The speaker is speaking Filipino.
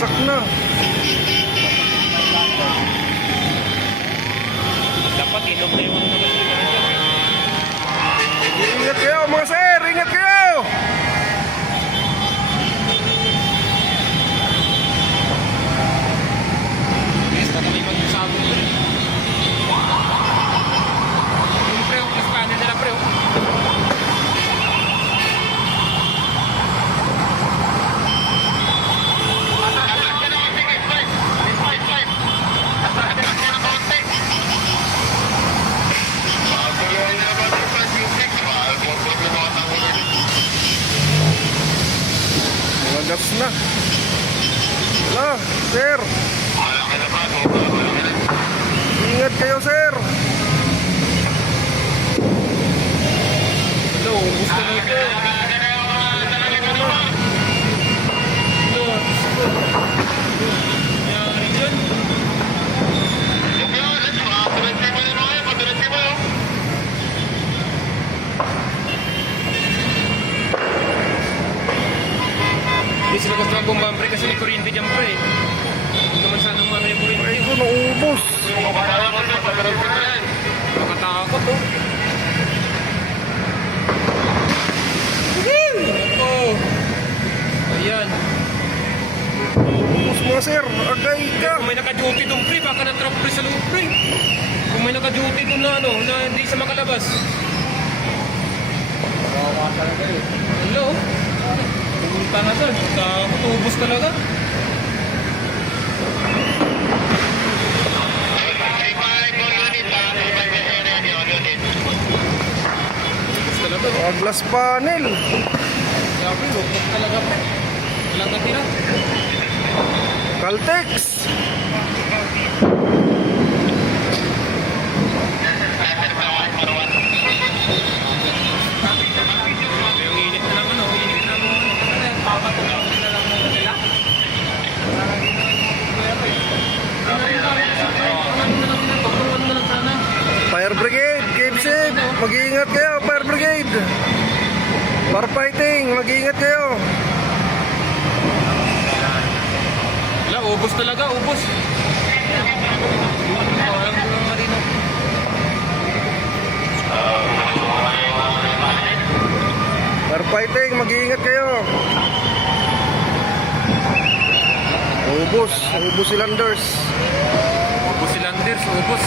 Bagsak na. Dapat inom na yung ano naman sila dyan. Ingat kayo mga sir, ingat kayo. Yes, tatamay mag-usabong yun. Yung pre, plus panel nila pre. Magas na. Wala, sir. Ingat kayo, sir. Hello, gusto na ito. Nangyari dyan. Hindi sila gusto ng bumbang pre kasi may kuryente dyan pre. Hindi naman sana umano yung kuryente. Ay, ko naubos. Nakatakot oh. Ito. Ayan. Naubos mga sir. Agay ka. Kung may naka-duty doon pre, baka na-trap pre sa loob pre. Kung may naka-duty doon na ano, na hindi sa makalabas. Hello? Pumunta na doon. Ubus talaga. Ubus talaga. Glass panel. Sabi, ubus talaga pre. Walang natira. Caltex. Yung init na naman oh. Init na naman. Papatulog na lang muna nila. Fire Brigade, KFC. Mag-iingat kayo, Fire Brigade. Firefighting, mag-iingat kayo. Wala, ubos talaga, ubos. Parang marino. Firefighting, mag-iingat kayo. Ubos si Landers. Ubos si Landers, ubos.